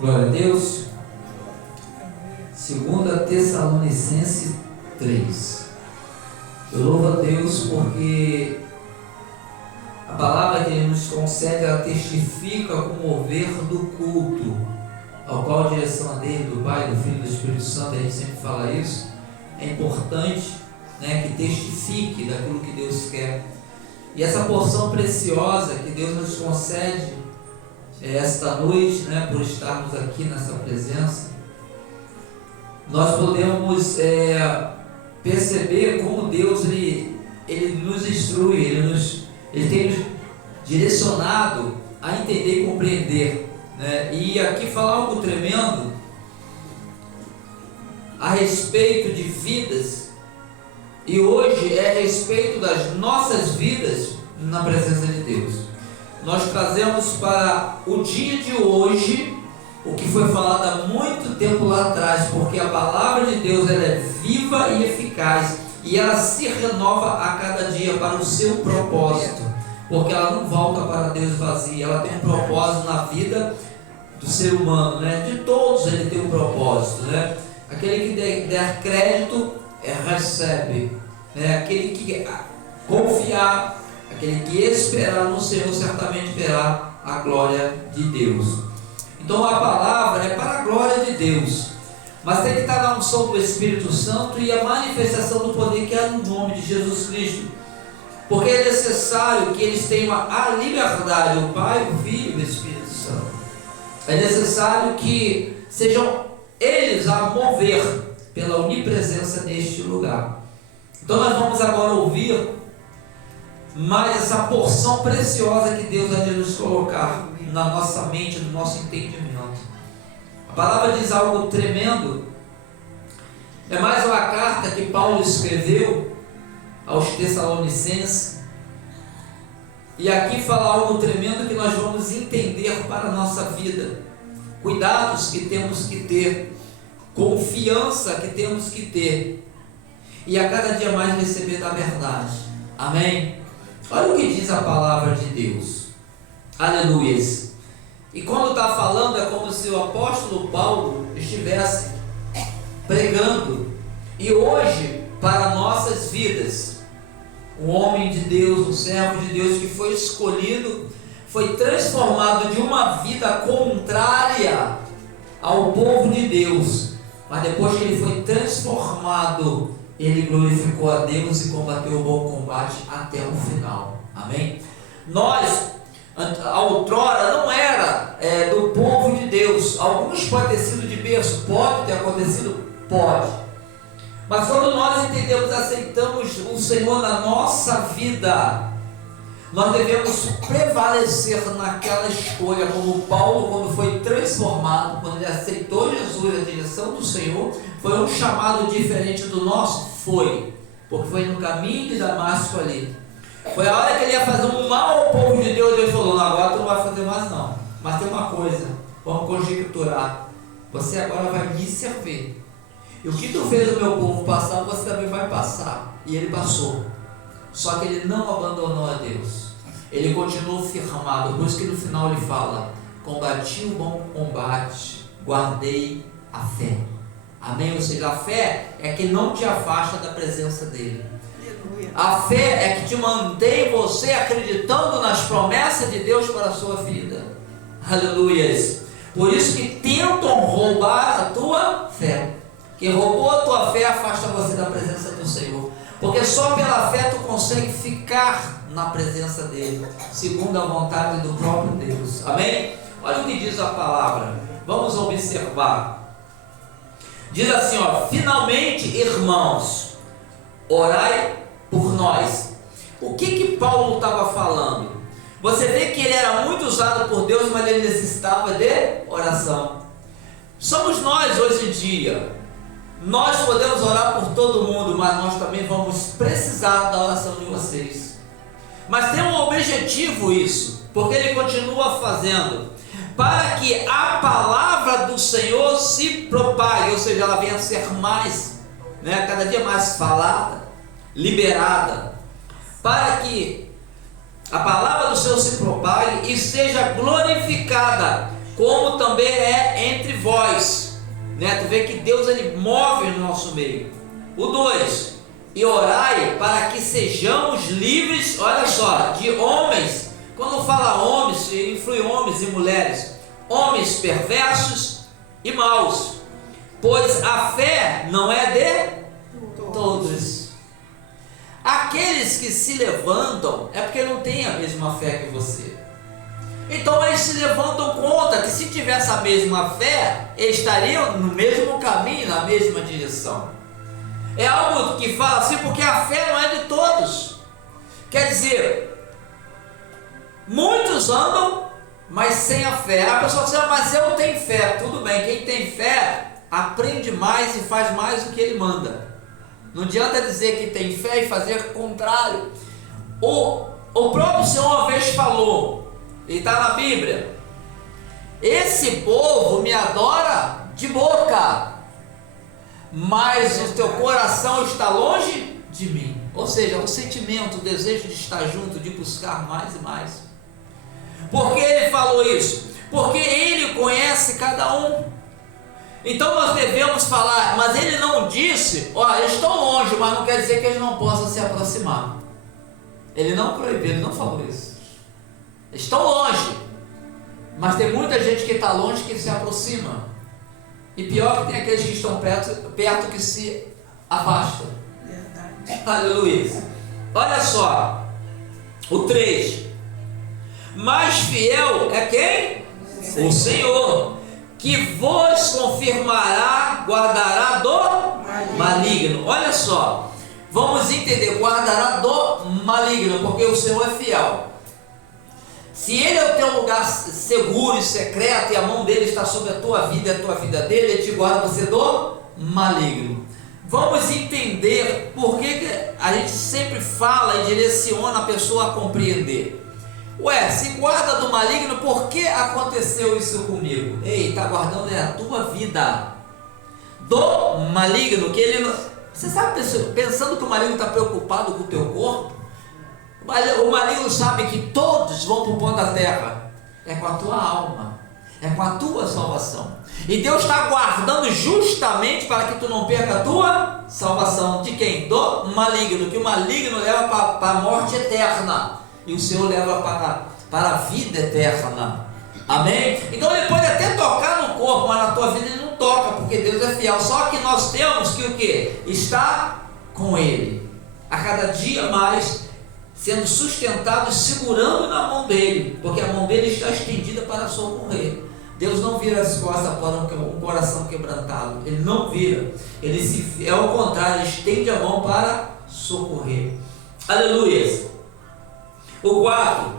Glória a Deus. 2 Tessalonicenses 3. Eu louvo a Deus porque a palavra que Ele nos concede, ela testifica com o mover do culto, ao qual a direção dele, do Pai, do Filho e do Espírito Santo, a gente sempre fala isso. É importante, que testifique daquilo que Deus quer. E essa porção preciosa que Deus nos concede esta noite, por estarmos aqui nessa presença, nós podemos perceber como Deus ele nos instrui, ele tem nos direcionado a entender e compreender, E aqui falar algo tremendo a respeito de vidas, e hoje é a respeito das nossas vidas na presença de Deus. Nós trazemos para o dia de hoje o que foi falado há muito tempo lá atrás, porque a palavra de Deus ela é viva e eficaz, e ela se renova a cada dia para o seu propósito, porque ela não volta para Deus vazia, ela tem um propósito na vida do ser humano, de todos ele tem um propósito, Aquele que der crédito recebe, Aquele que confiar, aquele que esperar no Senhor certamente verá a glória de Deus. Então a palavra é para a glória de Deus, mas tem que estar na unção do Espírito Santo e a manifestação do poder que é no nome de Jesus Cristo, porque é necessário que eles tenham a liberdade, o Pai, o Filho e o Espírito Santo. É necessário que sejam eles a mover pela onipresença neste lugar. Então nós vamos agora ouvir mais essa porção preciosa que Deus há de nos colocar na nossa mente, no nosso entendimento. A palavra diz algo tremendo. É mais uma carta que Paulo escreveu aos Tessalonicenses, e aqui fala algo tremendo que nós vamos entender para a nossa vida. Cuidados que temos que ter, confiança que temos que ter, e a cada dia mais receber da verdade. Amém? Olha o que diz a palavra de Deus. Aleluias. E quando está falando, é como se o apóstolo Paulo estivesse pregando. E hoje, para nossas vidas, um homem de Deus, um servo de Deus que foi escolhido, foi transformado de uma vida contrária ao povo de Deus, mas depois que ele foi transformado, ele glorificou a Deus e combateu o bom combate até o final. Amém? Nós, outrora, não era do povo de Deus. Alguns podem ter sido de berço, pode ter acontecido? Pode. Mas quando nós entendemos, aceitamos o Senhor na nossa vida, nós devemos prevalecer naquela escolha, como Paulo, quando foi transformado, quando ele aceitou Jesus, a direção do Senhor, foi um chamado diferente do nosso? Foi, porque foi no caminho de Damasco ali. Foi a hora que ele ia fazer um mal ao povo de Deus, Deus falou: não, agora tu não vai fazer mais não, mas tem uma coisa, vamos conjecturar, você agora vai me servir, e o que tu fez o meu povo passar, você também vai passar. E ele passou. Só que ele não abandonou a Deus, ele continuou firmado. Por isso que no final ele fala: combati o bom combate, guardei a fé. Amém? Ou seja, a fé é que não te afasta da presença dele. A fé é que te mantém você acreditando nas promessas de Deus para a sua vida. Aleluias. Por isso que tentam roubar a tua fé. Quem roubou a tua fé afasta você da presença do Senhor, porque só pela fé tu consegue ficar na presença dele, segundo a vontade do próprio Deus. Amém? Olha o que diz a palavra, vamos observar. Diz assim, finalmente, irmãos, orai por nós. O que Paulo estava falando? Você vê que ele era muito usado por Deus, mas ele necessitava de oração. Somos nós hoje em dia. Nós podemos orar por todo mundo, mas nós também vamos precisar da oração de vocês. Mas tem um objetivo isso, porque ele continua fazendo, para que a palavra do Senhor se propague, ou seja, ela venha a ser mais, cada dia mais falada, liberada, para que a palavra do Senhor se propague e seja glorificada como também é entre vós, né? Tu vê que Deus ele move no nosso meio. O 2, e orai para que sejamos livres, olha só, de homens. Quando fala homens, inclui homens e mulheres, homens perversos e maus, pois a fé não é de todos. Aqueles que se levantam é porque não têm a mesma fé que você. Então eles se levantam contra que se tivesse a mesma fé, eles estariam no mesmo caminho, na mesma direção. É algo que fala assim, porque a fé não é de todos. Quer dizer, muitos andam, mas sem a fé. A pessoa diz, mas eu tenho fé. Tudo bem, quem tem fé aprende mais e faz mais do que ele manda. Não adianta dizer que tem fé e fazer o contrário. O próprio Senhor uma vez falou, e está na Bíblia: esse povo me adora de boca, mas o teu coração está longe de mim. Ou seja, o sentimento, o desejo de estar junto, de buscar mais e mais. Por que ele falou isso? Porque ele conhece cada um. Então nós devemos falar, mas ele não disse, eles estão longe, mas não quer dizer que eles não possam se aproximar. Ele não proibiu, ele não falou isso. Estão longe, mas tem muita gente que está longe que se aproxima. E pior que tem aqueles que estão perto que se afastam. Verdade. Aleluia. Olha só, o 3. Mais fiel é quem? O Senhor, que vos confirmará, guardará do maligno. Olha só, vamos entender, guardará do maligno, porque o Senhor é fiel. Se ele é o teu lugar seguro e secreto, e a mão dele está sobre a tua vida e a tua vida dele, ele te guarda você do maligno. Vamos entender por que a gente sempre fala e direciona a pessoa a compreender. Se guarda do maligno, por que aconteceu isso comigo? Ei, está guardando a tua vida do maligno, que ele... Você sabe, pensando que o maligno está preocupado com o teu corpo? O maligno sabe que todos vão para o pó da terra. É com a tua alma, é com a tua salvação. E Deus está guardando justamente para que tu não perca a tua salvação. De quem? Do maligno, que o maligno leva para a morte eterna e o Senhor leva para a vida eterna. Amém? Então ele pode até tocar no corpo, mas na tua vida ele não toca, porque Deus é fiel. Só que nós temos que o quê? Estar com ele a cada dia mais, sendo sustentado e segurando na mão dele, porque a mão dele está estendida para socorrer. Deus não vira as costas para um coração quebrantado, ele não vira, é ao contrário, ele estende a mão para socorrer. Aleluia. O 4,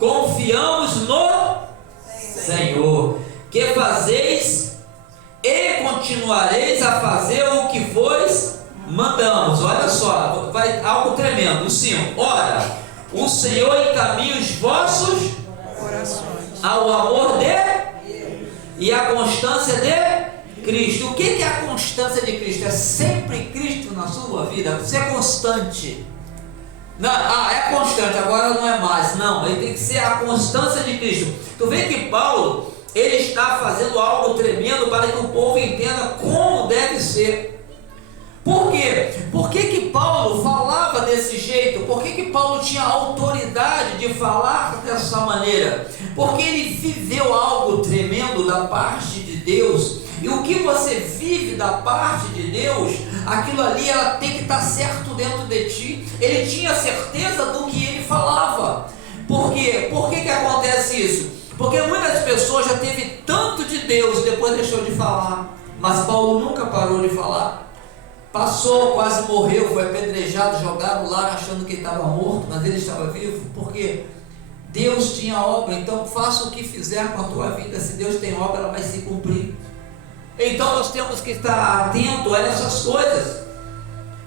confiamos no Senhor, que fazeis e continuareis a fazer o que vos mandamos. Olha só, vai algo tremendo. O 5, ora, o Senhor encaminha os vossos corações ao amor de e a constância de Cristo. O que é a constância de Cristo? É sempre Cristo na sua vida. Você é constante. Não, é constante, agora não é mais. Não, ele tem que ser a constância de Cristo. Tu vê que Paulo, ele está fazendo algo tremendo para que o povo entenda como deve ser. Por quê? Por que Paulo falava desse jeito? Por que Paulo tinha autoridade de falar dessa maneira? Porque ele viveu algo tremendo da parte de Deus. E o que você vive da parte de Deus, aquilo ali ela tem que estar certo dentro de ti. Ele tinha certeza do que ele falava. Por quê? Por que acontece isso? Porque muitas pessoas já teve tanto de Deus e depois deixou de falar. Mas Paulo nunca parou de falar. Passou, quase morreu, foi apedrejado, jogaram lá achando que ele estava morto, mas ele estava vivo. Porque Deus tinha obra. Então faça o que fizer com a tua vida. Se Deus tem obra, ela vai se cumprir. Então nós temos que estar atentos a essas coisas.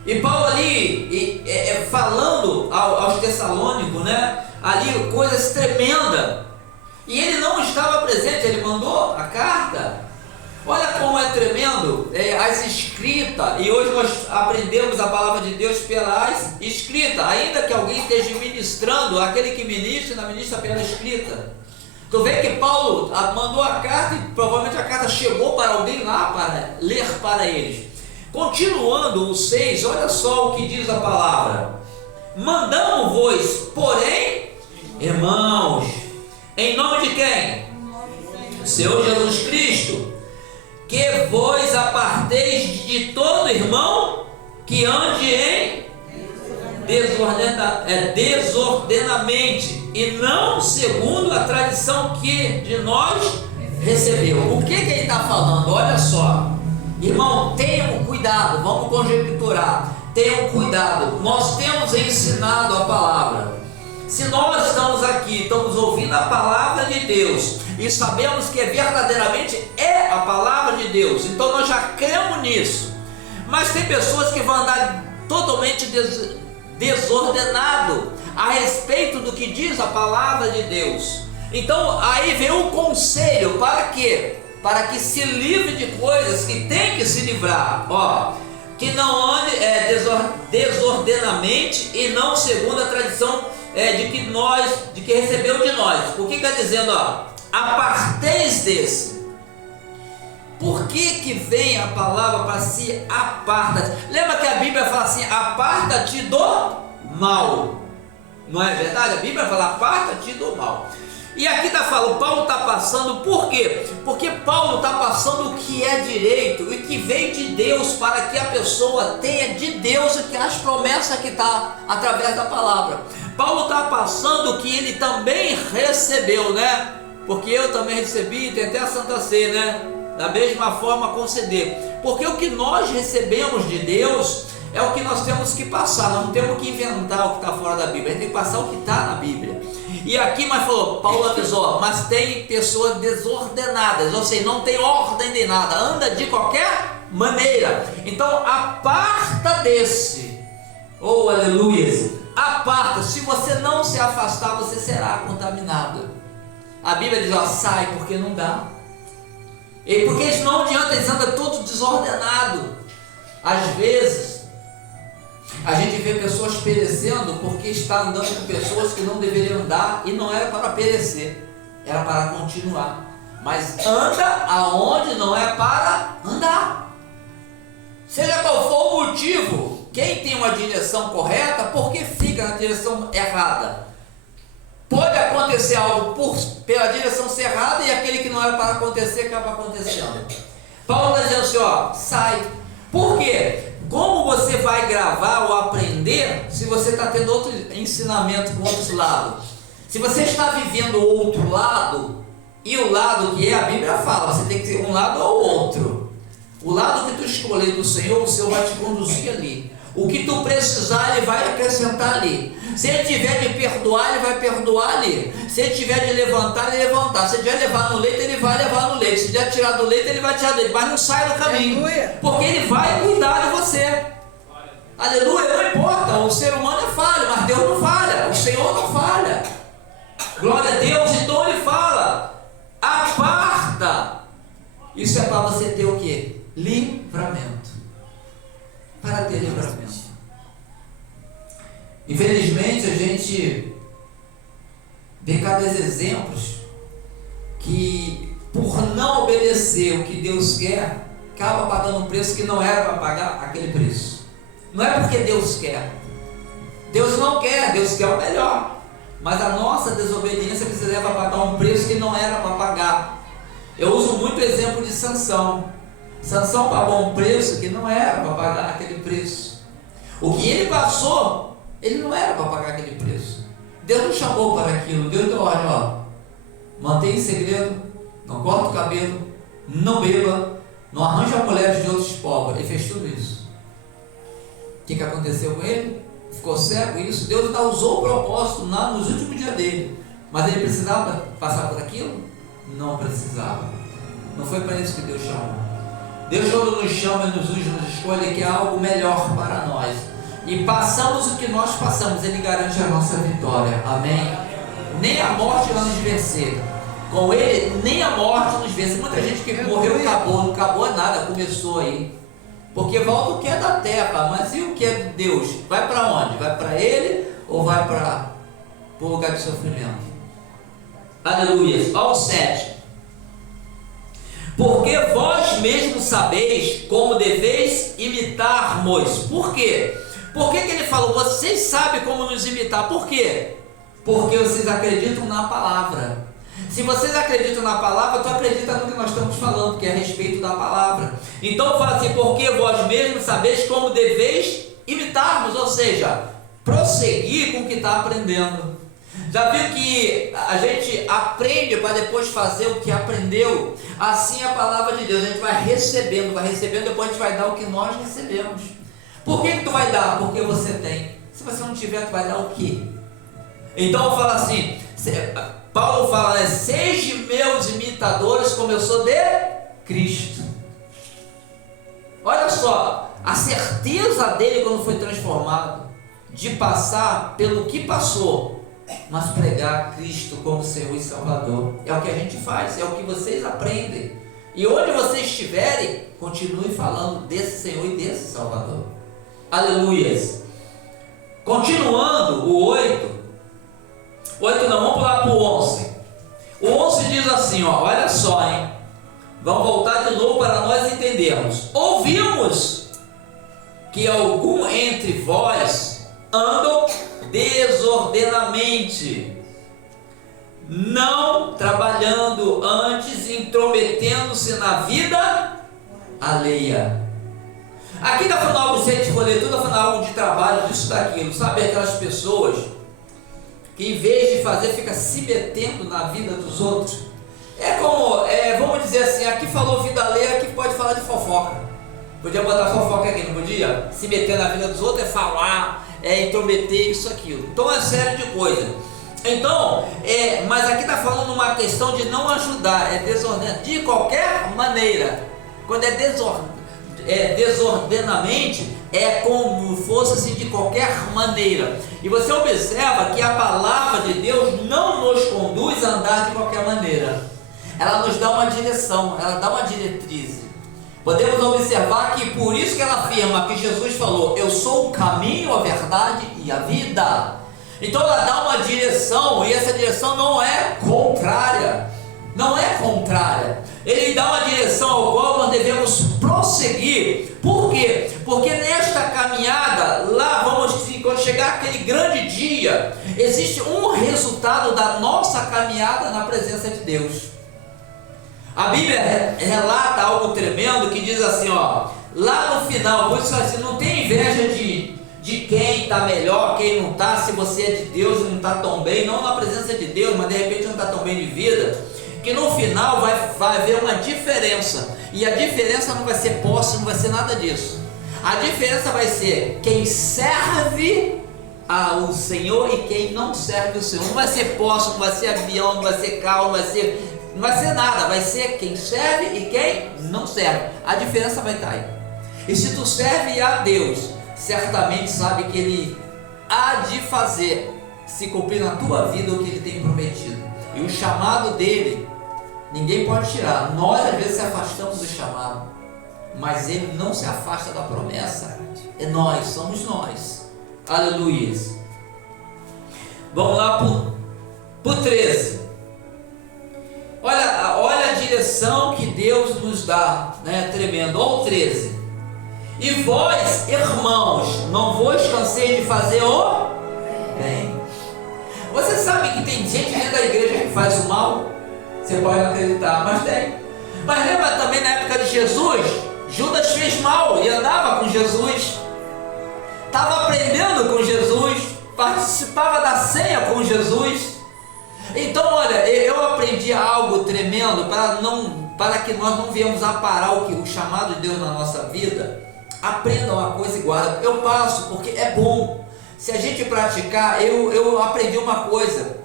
E Paulo ali falando aos Tessalônicos, né? Ali coisas tremendas. E ele não estava presente, ele mandou a carta. Olha como é tremendo as escritas. E hoje nós aprendemos a palavra de Deus pelas escritas. Ainda que alguém esteja ministrando, aquele que ministra pela escrita. Tu vê que Paulo mandou a carta e provavelmente a carta chegou para alguém lá para ler para eles. Continuando o 6, olha só o que diz a palavra: mandamos-vos, porém, irmãos, em nome de quem? Senhor Jesus Cristo, que vos aparteis de todo irmão que ande em desordenamente e não segundo a tradição que de nós recebeu. O que ele está falando? Olha só, irmão, tenham cuidado, vamos conjecturar, tenham cuidado, nós temos ensinado a palavra. Se nós estamos aqui, estamos ouvindo a palavra de Deus e sabemos que verdadeiramente é a palavra de Deus, então nós já cremos nisso. Mas tem pessoas que vão andar totalmente desordenado a respeito do que diz a palavra de Deus. Então aí vem o conselho, para quê? Para que se livre de coisas que tem que se livrar, que não ande desordenamente e não segundo a tradição de que recebeu de nós. O que está dizendo? Aparteis desse. Por que vem a palavra para se aparta? Lembra que a Bíblia fala assim: aparta-te do mal. Não é verdade? A Bíblia fala: aparta-te do mal. E aqui está falando, Paulo está passando, por quê? Porque Paulo está passando o que é direito e que veio de Deus, para que a pessoa tenha de Deus as promessas que está através da palavra. Paulo está passando o que ele também recebeu, né? Porque eu também recebi, tem até a Santa Ceia, né? Da mesma forma conceder. Porque o que nós recebemos de Deus é o que nós temos que passar. Nós não temos que inventar o que está fora da Bíblia, a gente tem que passar o que está na Bíblia. E aqui, mas falou, Paulo avisou, mas tem pessoas desordenadas, ou seja, não tem ordem de nada, anda de qualquer maneira. Então aparta desse. Oh, aleluia. Aparta. Se você não se afastar, você será contaminado. A Bíblia diz, sai, porque não dá. E porque eles não adianta, eles andam todo desordenado. Às vezes a gente vê pessoas perecendo porque está andando com pessoas que não deveriam andar, e não era para perecer, era para continuar. Mas anda aonde não é para andar. Seja qual for o motivo, quem tem uma direção correta, por que fica na direção errada? Pode acontecer algo pela direção ser errada, e aquele que não era para acontecer acaba acontecendo. Paulo está dizendo assim, sai. Por quê? Como você vai gravar ou aprender se você está tendo outro ensinamento com outros lados? Se você está vivendo outro lado, e o lado que a Bíblia fala, você tem que ter um lado ou outro. O lado que tu escolher do Senhor, o Senhor vai te conduzir ali. O que tu precisar, Ele vai acrescentar ali. Se Ele tiver de perdoar, Ele vai perdoar ali. Se Ele tiver de levantar, Ele vai levantar. Se Ele tiver de levar no leito, Ele vai levar no leito. Se Ele tiver de tirar do leito, Ele vai tirar do leito. Mas não sai do caminho, porque Ele vai cuidar de você. Aleluia, não importa. O ser humano é falho, mas Deus não falha. O Senhor não falha. Glória a Deus. Então Ele fala, aparta. Isso é para você ter o quê? Livramento. Para ter livramento. Infelizmente a gente vê cada vez exemplos que, por não obedecer o que Deus quer, acaba pagando um preço que não era para pagar aquele preço. Não é porque Deus quer. Deus não quer, Deus quer o melhor. Mas a nossa desobediência que se leva a pagar um preço que não era para pagar. Eu uso muito o exemplo de Sansão. Sansão pagou um preço que não era para pagar aquele preço. O que ele passou, ele não era para pagar aquele preço. Deus não chamou para aquilo. Deus deu ordem, mantenha em segredo, não corta o cabelo, não beba, não arranja mulheres de outros povos. Ele fez tudo isso. O que aconteceu com ele? Ficou cego. Isso Deus ainda usou o propósito nos últimos dias dele. Mas ele precisava passar por aquilo? Não precisava. Não foi para isso que Deus chamou. Deus, quando nos chama e nos usa, nos escolhe, que é algo melhor para nós. E passamos o que nós passamos, Ele garante a nossa vitória. Amém? Nem a morte vai nos vencer. Com Ele, nem a morte nos vence. Muita gente que morreu acabou, não acabou nada, começou aí. Porque volta o que é da terra, mas e o que é de Deus? Vai para onde? Vai para Ele ou vai para o lugar de sofrimento? Aleluia. Olha o 7. Porque vós mesmos sabeis como deveis imitar-mos. Por quê? Por que ele falou, vocês sabem como nos imitar? Por quê? Porque vocês acreditam na palavra. Se vocês acreditam na palavra, tu acredita no que nós estamos falando, que é a respeito da palavra. Então fala assim, porque vós mesmos sabeis como deveis imitar-vos, ou seja, prosseguir com o que está aprendendo. Já viu que a gente aprende para depois fazer o que aprendeu? Assim é a palavra de Deus, a gente vai recebendo, depois a gente vai dar o que nós recebemos. Por que tu vai dar? Porque você tem. Se você não tiver, tu vai dar o quê? Então fala assim, Paulo fala, né? Sejam meus imitadores como eu sou de Cristo. Olha só, a certeza dele quando foi transformado, de passar pelo que passou, mas pregar Cristo como Senhor e Salvador. É o que a gente faz, é o que vocês aprendem. E onde vocês estiverem, continue falando desse Senhor e desse Salvador. Aleluias. Continuando, o 8 não, vamos pular para o 11. O 11 diz assim, ó, olha só, hein? Vamos voltar de novo para nós entendermos. Ouvimos que algum entre vós andam desordenadamente, não trabalhando, antes intrometendo-se na vida alheia. Aqui está falando algo, se a gente for ler tudo, está falando algo de trabalho, disso, daquilo. Sabe aquelas pessoas que em vez de fazer, fica se metendo na vida dos outros? É como, vamos dizer assim, aqui falou vida alheia, aqui pode falar de fofoca. Podia botar fofoca aqui, não podia? Se meter na vida dos outros é falar, é intrometer, isso, aquilo. Então é uma série de coisas. Então, mas aqui está falando uma questão de não ajudar, é desordenado, de qualquer maneira. Quando é desordenadamente, é como fosse assim, de qualquer maneira. E você observa que a palavra de Deus não nos conduz a andar de qualquer maneira. Ela nos dá uma direção, ela dá uma diretriz. Podemos observar que por isso que ela afirma que Jesus falou, eu sou o caminho, a verdade e a vida. Então ela dá uma direção, e essa direção não é contrária. Não é contrária. Ele dá uma direção ao qual nós devemos prosseguir. Por quê? Porque nesta caminhada, lá quando chegar aquele grande dia, existe um resultado da nossa caminhada na presença de Deus. A Bíblia relata algo tremendo que diz assim, ó, lá no final, por isso assim, não tem inveja de quem está melhor, quem não está, se você é de Deus e não está tão bem, não na presença de Deus, mas de repente não está tão bem de vida, que no final vai haver uma diferença, e a diferença não vai ser posse, não vai ser nada disso. A diferença vai ser quem serve ao Senhor e quem não serve o Senhor. Não vai ser posse, não vai ser avião, não vai ser carro, não vai ser nada, vai ser quem serve e quem não serve. A diferença vai estar aí. E se tu serve a Deus, certamente sabe que Ele há de fazer se cumprir na tua vida o que Ele tem prometido. E o chamado dele, ninguém pode tirar. Nós às vezes se afastamos do chamado, mas Ele não se afasta da promessa. É nós, somos nós. Aleluia. Vamos lá para o 13. Olha a direção que Deus nos dá, né? Tremendo. Olha o 13. E vós, irmãos, não vos canseis de fazer o bem. Você sabe que tem gente dentro da igreja que faz o mal? Você pode não acreditar, mas tem. Mas lembra também na época de Jesus? Judas fez mal e andava com Jesus, estava aprendendo com Jesus, participava da ceia com Jesus. Então olha, eu aprendi algo tremendo para que nós não venhamos a parar o chamado de Deus na nossa vida. Aprenda uma coisa e guarda. Eu passo porque é bom. Se a gente praticar, eu aprendi uma coisa.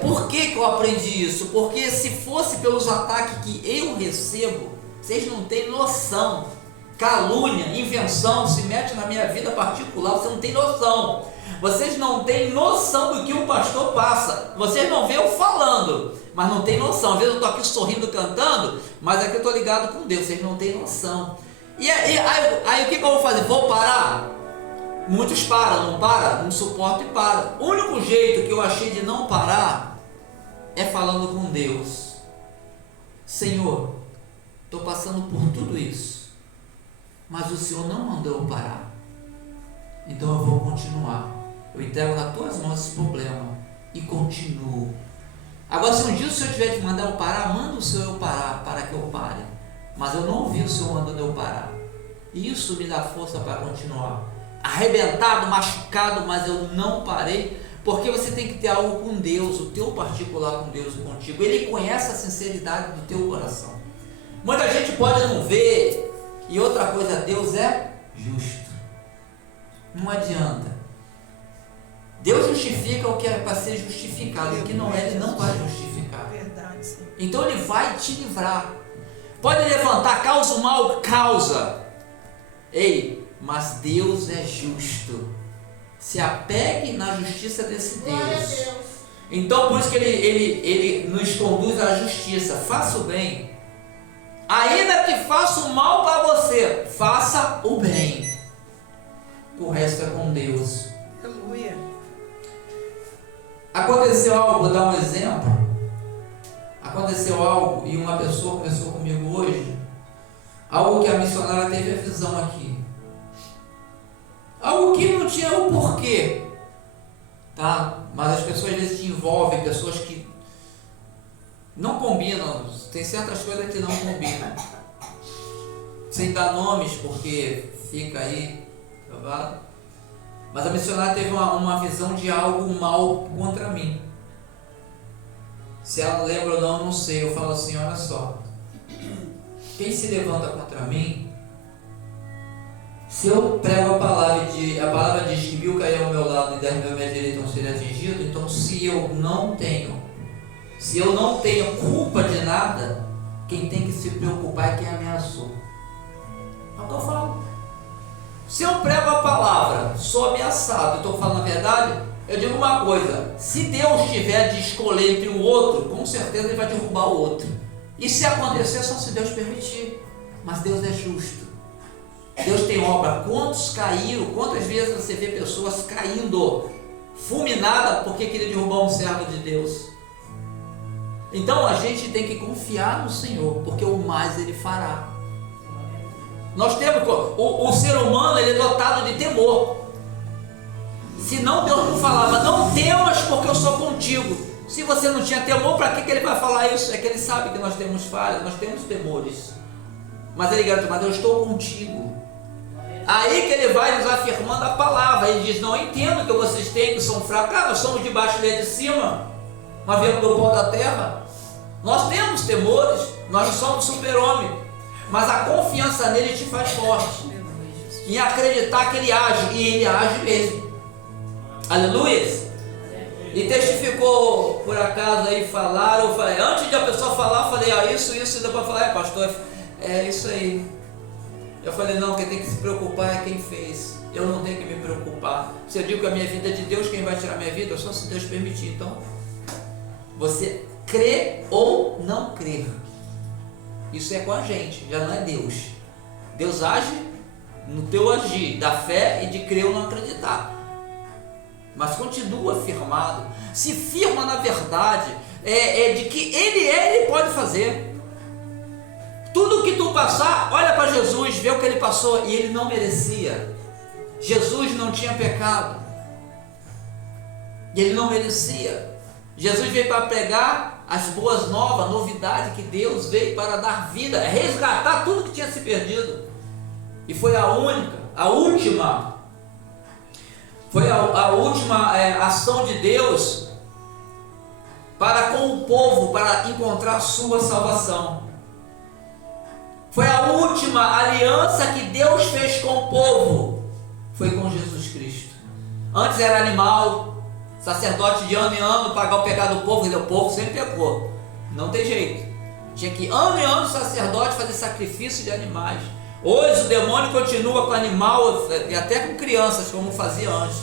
Por que eu aprendi isso? Porque se fosse pelos ataques que eu recebo, vocês não têm noção. Calúnia, invenção, se mete na minha vida particular, você não tem noção. Vocês não têm noção do que um pastor passa. Vocês não veem eu falando, mas não tem noção. Às vezes eu estou aqui sorrindo, cantando, mas aqui eu estou ligado com Deus. Vocês não têm noção. E aí o que eu vou fazer? Vou parar? Muitos param, não suportam e param. O único jeito que eu achei de não parar é falando com Deus: Senhor, estou passando por tudo isso, mas o Senhor não mandou eu parar, então eu vou continuar. Eu entrego nas tuas mãos esse problema e continuo. Agora, se um dia o Senhor tiver de mandar eu parar, manda o Senhor eu parar, para que eu pare. Mas eu não ouvi o Senhor mandando eu parar. Isso me dá força para continuar. Arrebentado, machucado, mas eu não parei, porque você tem que ter algo com Deus, o teu particular com Deus e contigo. Ele conhece a sinceridade do teu coração. Muita gente pode não ver, e outra coisa, Deus é justo. Não adianta. Deus justifica o que é para ser justificado, o que não é, Ele não vai justificar. Verdade, sim. Então Ele vai te livrar. Pode levantar, causa o mal, causa. Ei, mas Deus é justo. Se apegue na justiça desse Deus. Então por isso que ele nos conduz à justiça. Faça o bem. Ainda que faça o mal para você, faça o bem. O resto é com Deus. Aleluia. Aconteceu algo, vou dar um exemplo. Aconteceu algo e uma pessoa conversou comigo hoje. Algo que a missionária teve a visão aqui. Algo que não tinha o porquê, tá? Mas as pessoas às vezes te envolvem, pessoas que não combinam. Tem certas coisas que não combinam. Sem dar nomes, porque fica aí gravado. Mas a missionária teve uma visão de algo mal contra mim. Se ela lembra ou não, não sei. Eu falo assim, olha só. Quem se levanta contra mim, se eu prego a palavra diz que 1000 cairão ao meu lado e 10.000 à minha direita não serem atingidos, então se eu não tenho culpa de nada, quem tem que se preocupar é quem ameaçou. É o que eu falo. Se eu prego a palavra, sou ameaçado, estou falando a verdade, eu digo uma coisa: se Deus tiver de escolher entre um outro, com certeza Ele vai derrubar o outro. E se acontecer, só se Deus permitir. Mas Deus é justo. Deus tem obra. Quantos caíram? Quantas vezes você vê pessoas caindo, fulminadas, porque queria derrubar um servo de Deus? Então a gente tem que confiar no Senhor, porque o mais Ele fará. Nós temos, o ser humano, ele é dotado de temor. Senão Deus não falava, não temas porque eu sou contigo. Se você não tinha temor, para que ele vai falar isso? É que ele sabe que nós temos falhas, nós temos temores. Mas ele garante, mas eu estou contigo. Aí que ele vai nos afirmando a palavra. Ele diz, não, eu entendo que vocês têm, que são fracos. Ah, nós somos de baixo e de cima. Nós viemos do pó da terra. Nós temos temores, nós não somos super-homem. Mas a confiança nele te faz forte. Em acreditar que ele age, e ele age mesmo. Aleluia. E testificou, por acaso aí falaram, eu falei, antes de a pessoa falar, eu falei, isso, e depois falar, pastor, é isso aí. Eu falei, não, quem tem que se preocupar é quem fez. Eu não tenho que me preocupar. Se eu digo que a minha vida é de Deus, quem vai tirar a minha vida? Só se Deus permitir. Então, você crê ou não crê. Isso é com a gente, já não é Deus. Deus age no teu agir, da fé e de crer ou não acreditar. Mas continua firmado, se firma na verdade, de que Ele pode fazer. Tudo que tu passar, olha para Jesus, vê o que Ele passou, e Ele não merecia. Jesus não tinha pecado, Ele não merecia. Jesus veio para pregar as boas novas, a novidade que Deus veio para dar vida, resgatar tudo que tinha se perdido. E foi a última ação de Deus para com o povo, para encontrar a sua salvação. Foi a última aliança que Deus fez com o povo, foi com Jesus Cristo. Antes era animal, sacerdote de ano em ano pagar o pecado do povo, e o povo sempre pecou, não tem jeito, tinha que ano em ano o sacerdote fazer sacrifício de animais. Hoje o demônio continua com animal e até com crianças, como fazia antes.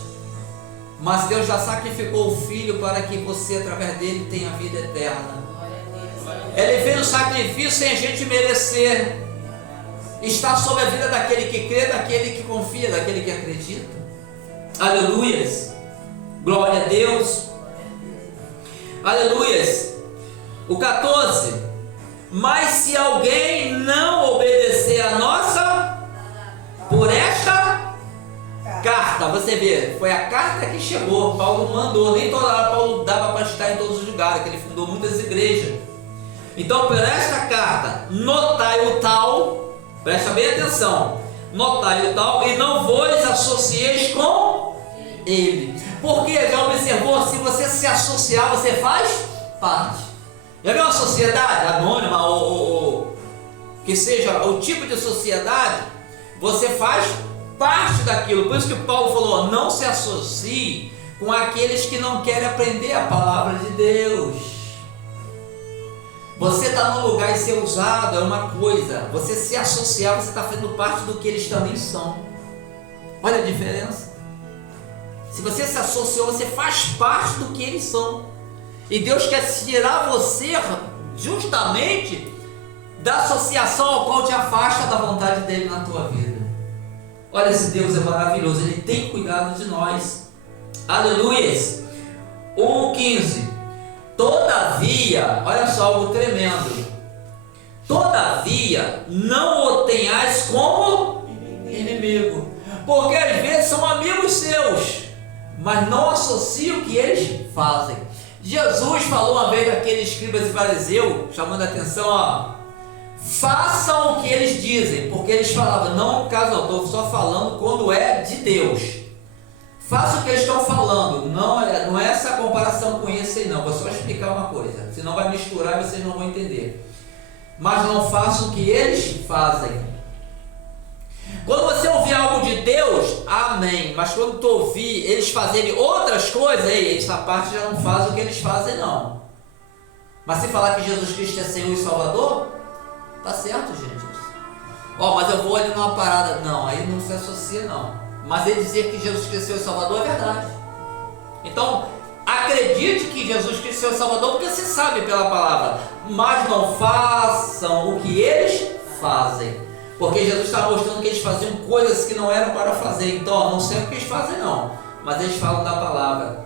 Mas Deus já sacrificou o Filho para que você, através dele, tenha vida eterna. Ele fez o sacrifício sem a gente merecer. Está sobre a vida daquele que crê, daquele que confia, daquele que acredita. Aleluias. Glória a Deus. Aleluias. O 14. Mas se alguém não obedecer a nossa, por esta carta, você vê, foi a carta que chegou, Paulo mandou, nem toda hora Paulo dava para estar em todos os lugares, que ele fundou muitas igrejas. Então, por esta carta, notai o tal, presta bem atenção, notai o tal, e não vos associeis com ele. Porque, já observou, se você se associar, você faz parte. Já viu uma sociedade anônima, ou que seja o tipo de sociedade, você faz parte daquilo. Por isso que Paulo falou, não se associe com aqueles que não querem aprender a palavra de Deus. Você está num lugar e ser usado é uma coisa, você se associar, você está fazendo parte do que eles também são. Olha a diferença. Se você se associou, você faz parte do que eles são. E Deus quer tirar você justamente da associação ao qual te afasta da vontade dele na tua vida. Olha, esse Deus é maravilhoso, ele tem cuidado de nós. Aleluias. 1:15. Todavia, olha só algo tremendo. Todavia, não o tenhais como inimigo. Porque às vezes são amigos seus, mas não associam o que eles fazem. Jesus falou uma vez àqueles escribas e fariseus, chamando a atenção, ó, façam o que eles dizem, porque eles falavam, não, no caso eu estou só falando quando é de Deus. Faça o que eles estão falando, não é essa comparação com esse aí não, vou só explicar uma coisa, senão vai misturar e vocês não vão entender. Mas não façam o que eles fazem. Quando você ouvir algo de Deus, amém, mas quando tu ouvir eles fazerem outras coisas, aí, essa parte já não faz o que eles fazem não. Mas se falar que Jesus Cristo é Senhor e Salvador, tá certo, gente. Ó, mas eu vou ali numa parada, não, aí não se associa não. Mas ele dizer que Jesus Cristo é o Salvador é verdade. Então, acredite que Jesus Cristo é o Salvador, porque você sabe pela palavra. Mas não façam o que eles fazem. Porque Jesus está mostrando que eles faziam coisas que não eram para fazer. Então, não sei o que eles fazem não, mas eles falam da palavra.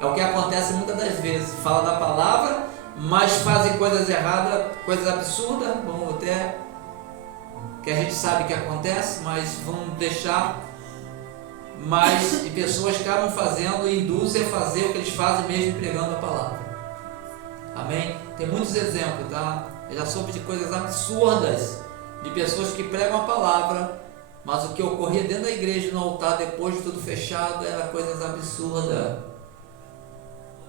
É o que acontece muitas das vezes. Falam da palavra, mas fazem coisas erradas, coisas absurdas. Vamos até... que a gente sabe que acontece, mas vamos deixar... Mas e pessoas acabam fazendo e induzem a fazer o que eles fazem mesmo pregando a palavra. Amém? Tem muitos exemplos, tá? Eu já soube de coisas absurdas, de pessoas que pregam a palavra, mas o que ocorria dentro da igreja, no altar, depois de tudo fechado, era coisas absurdas.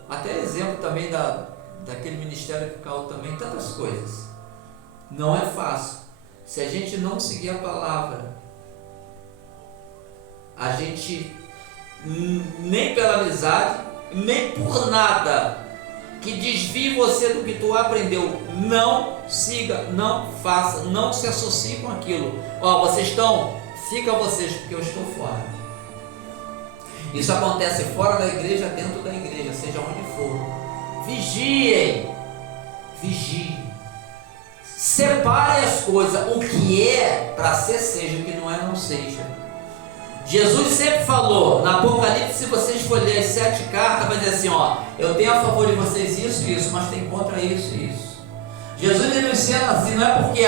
Até exemplo também daquele ministério que caiu também, tantas coisas. Não é fácil. Se a gente não seguir a palavra, a gente, nem pela amizade, nem por nada que desvie você do que tu aprendeu, não siga, não faça, não se associe com aquilo. Ó, vocês estão, fica vocês, porque eu estou fora. Isso acontece fora da igreja, dentro da igreja, seja onde for. Vigiem, vigiem. Separe as coisas, o que é para ser seja, o que não é não seja. Jesus sempre falou, na Apocalipse, se vocês forem ler as 7 cartas, vai dizer assim, ó, eu tenho a favor de vocês isso e isso, mas tem contra isso e isso. Jesus ele nos ensina assim, não é porque,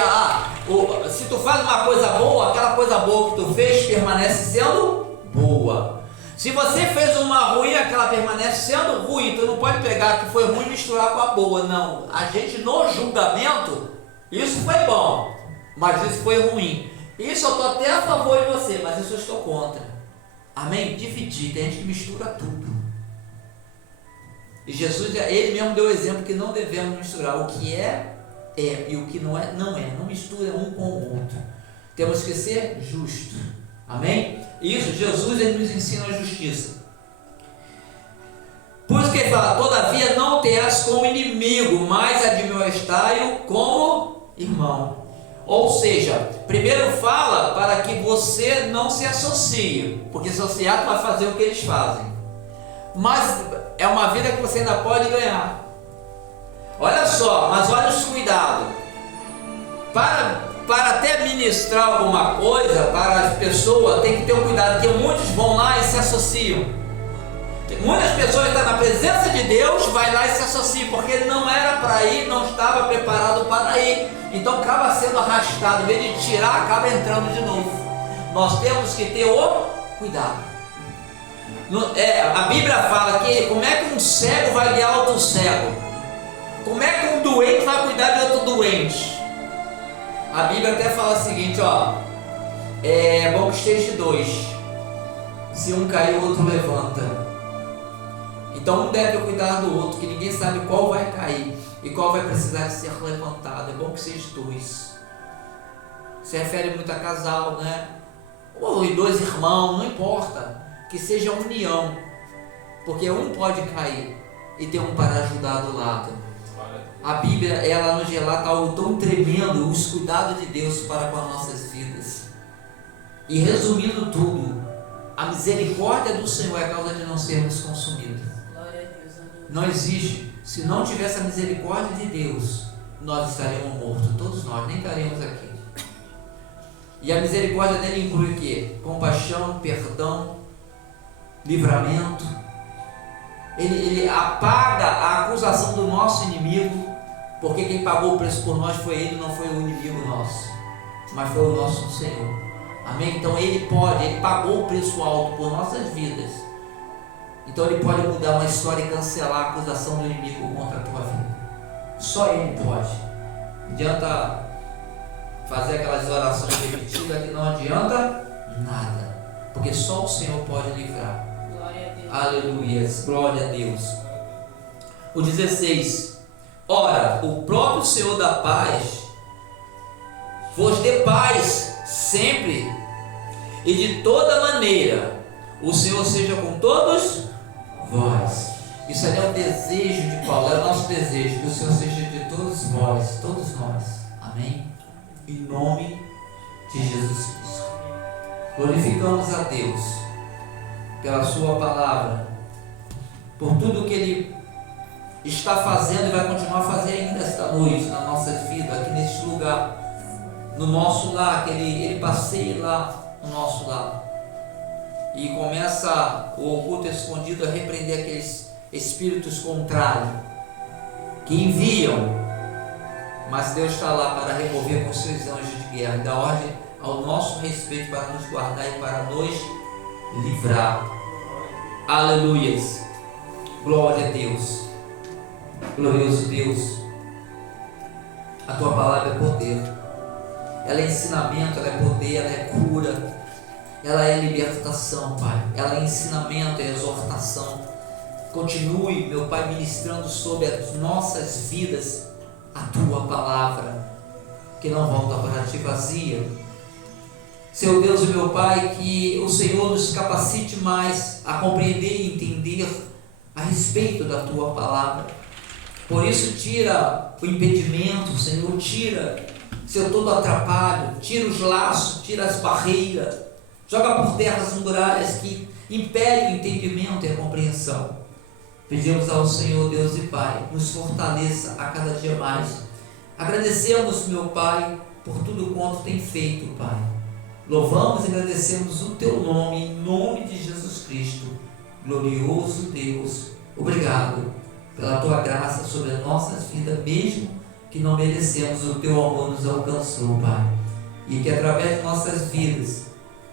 se tu faz uma coisa boa, aquela coisa boa que tu fez permanece sendo boa. Se você fez uma ruim, aquela permanece sendo ruim, tu não pode pegar que foi ruim e misturar com a boa, não. A gente no julgamento, isso foi bom, mas isso foi ruim. Isso eu estou até a favor de você, mas isso eu estou contra. Amém? Dividir, tem gente que mistura tudo. E Jesus, ele mesmo deu o exemplo que não devemos misturar. O que é, e o que não é, não é. Não mistura um com o outro. Temos que ser justos. Amém? Isso, Jesus ele nos ensina a justiça. Por isso que ele fala, todavia não terás como inimigo, mas admoestai-o como irmão. Ou seja, primeiro fala para que você não se associe, porque associar vai fazer o que eles fazem. Mas é uma vida que você ainda pode ganhar. Olha só, mas olha os cuidados. Para até ministrar alguma coisa para as pessoas, tem que ter um cuidado, porque muitos vão lá e se associam. Muitas pessoas estão na presença de Deus, vai lá e se associa, porque não era para ir, não estava preparado para ir, então acaba sendo arrastado, em vez de tirar, acaba entrando de novo. Nós temos que ter o cuidado. A Bíblia fala que como é que um cego vai guiar outro cego? Como é que um doente vai cuidar de outro doente? A Bíblia até fala o seguinte, é bom que esteja dois, se um cair o outro levanta. Então um deve cuidar do outro, que ninguém sabe qual vai cair e qual vai precisar de ser levantado. É bom que seja dois. Se refere muito a casal, né? Ou dois irmãos, não importa, que seja união, porque um pode cair e ter um para ajudar do lado. A Bíblia, ela nos relata algo tão tremendo, os cuidados de Deus para com as nossas vidas. E resumindo tudo, a misericórdia do Senhor é a causa de não sermos consumidos. Não existe. Se não tivesse a misericórdia de Deus, nós estaríamos mortos, todos nós, nem estaremos aqui. E a misericórdia dele inclui o quê? Compaixão, perdão, livramento. Ele apaga a acusação do nosso inimigo, porque quem pagou o preço por nós foi ele, não foi o inimigo nosso, mas foi o nosso Senhor. Amém? Então ele pagou o preço alto por nossas vidas. Então ele pode mudar uma história e cancelar a acusação do inimigo contra a tua vida. Só ele pode. Não adianta fazer aquelas orações repetidas que não adianta nada, porque só o Senhor pode livrar. Aleluia, glória a Deus. O 16: ora, o próprio Senhor da paz vos dê paz sempre e de toda maneira. O Senhor seja com todos vós. Isso aí é o desejo de Paulo, é o nosso desejo, que o Senhor seja de todos vós, todos nós. Amém? Em nome de Jesus Cristo. Glorificamos a Deus pela sua palavra, por tudo que Ele está fazendo e vai continuar a fazer ainda esta noite na nossa vida, aqui neste lugar, no nosso lar, que Ele passeie lá no nosso lar e começa o oculto escondido a repreender aqueles espíritos contrários que enviam, mas Deus está lá para remover com seus anjos de guerra, dar ordem ao nosso respeito para nos guardar e para nos livrar. Aleluias, glória a Deus, glorioso Deus. A tua palavra é poder, ela é ensinamento, ela é poder, ela é cura, ela é libertação, Pai. Ela é ensinamento, é exortação. Continue, meu Pai, ministrando sobre as nossas vidas a tua palavra, que não volta para ti vazia. Seu Deus e meu Pai, que o Senhor nos capacite mais a compreender e entender a respeito da tua palavra. Por isso, tira o impedimento, Senhor, tira, Senhor, todo atrapalho, tira os laços, tira as barreiras, joga por terra as muralhas que impedem o entendimento e a compreensão. Pedimos ao Senhor, Deus e Pai, nos fortaleça a cada dia mais. Agradecemos, meu Pai, por tudo quanto tem feito, Pai. Louvamos e agradecemos o Teu nome, em nome de Jesus Cristo. Glorioso Deus, obrigado pela Tua graça sobre as nossas vidas, mesmo que não merecemos, o Teu amor nos alcançou, Pai. E que através de nossas vidas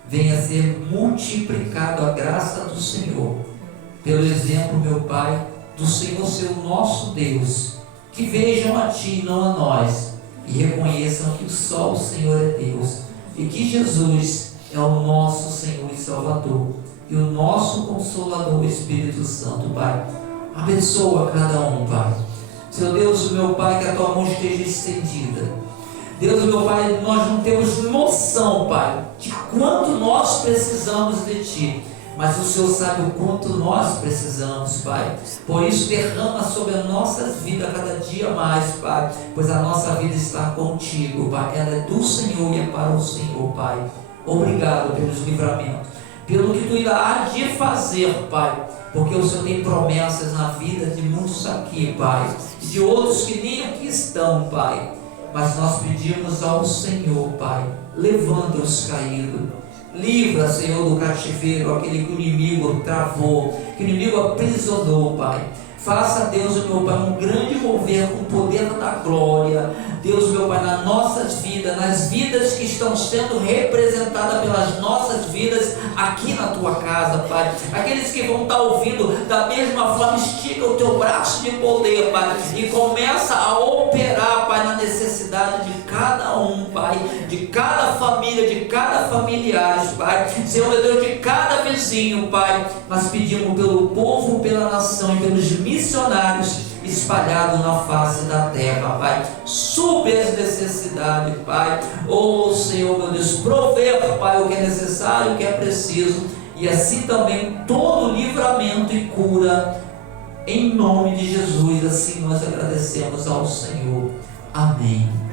venha a ser multiplicado a graça do Senhor, pelo exemplo, meu Pai, do Senhor ser o nosso Deus, que vejam a Ti e não a nós, e reconheçam que só o Senhor é Deus, e que Jesus é o nosso Senhor e Salvador, e o nosso Consolador, o Espírito Santo, Pai. Abençoa cada um, Pai. Seu Deus, meu Pai, que a Tua mão esteja estendida. Deus, meu Pai, nós não temos noção, Pai, de quanto nós precisamos de Ti, mas o Senhor sabe o quanto nós precisamos, Pai. Por isso, derrama sobre as nossas vidas cada dia mais, Pai, pois a nossa vida está contigo, Pai. Ela é do Senhor e é para o Senhor, Pai. Obrigado pelos livramentos, pelo que Tu irá de fazer, Pai, porque o Senhor tem promessas na vida de muitos aqui, Pai, e de outros que nem aqui estão, Pai. Mas nós pedimos ao Senhor, Pai, levanta os caídos, Livra, Senhor, do cativeiro, aquele que o inimigo travou, que o inimigo aprisionou, Pai. Faça, Deus, meu Pai, um grande mover com o poder da glória, Deus, meu Pai, nas nossas vidas, nas vidas que estão sendo representadas pelas nossas vidas aqui na Tua casa, Pai. Aqueles que vão estar ouvindo da mesma forma, estica o Teu braço de poder, Pai, e começa a operar, Pai, na necessidade de cada um, Pai, de cada família, de cada familiar, Pai, Senhor, meu Deus, de cada vizinho, Pai. Nós pedimos pelo povo, pela nação e pelos missionários espalhados na face da terra, Pai. Supre as necessidades, Pai. Oh, Senhor, meu Deus, prover, Pai, o que é necessário, o que é preciso, e assim também todo livramento e cura, em nome de Jesus. Assim nós agradecemos ao Senhor. Amém.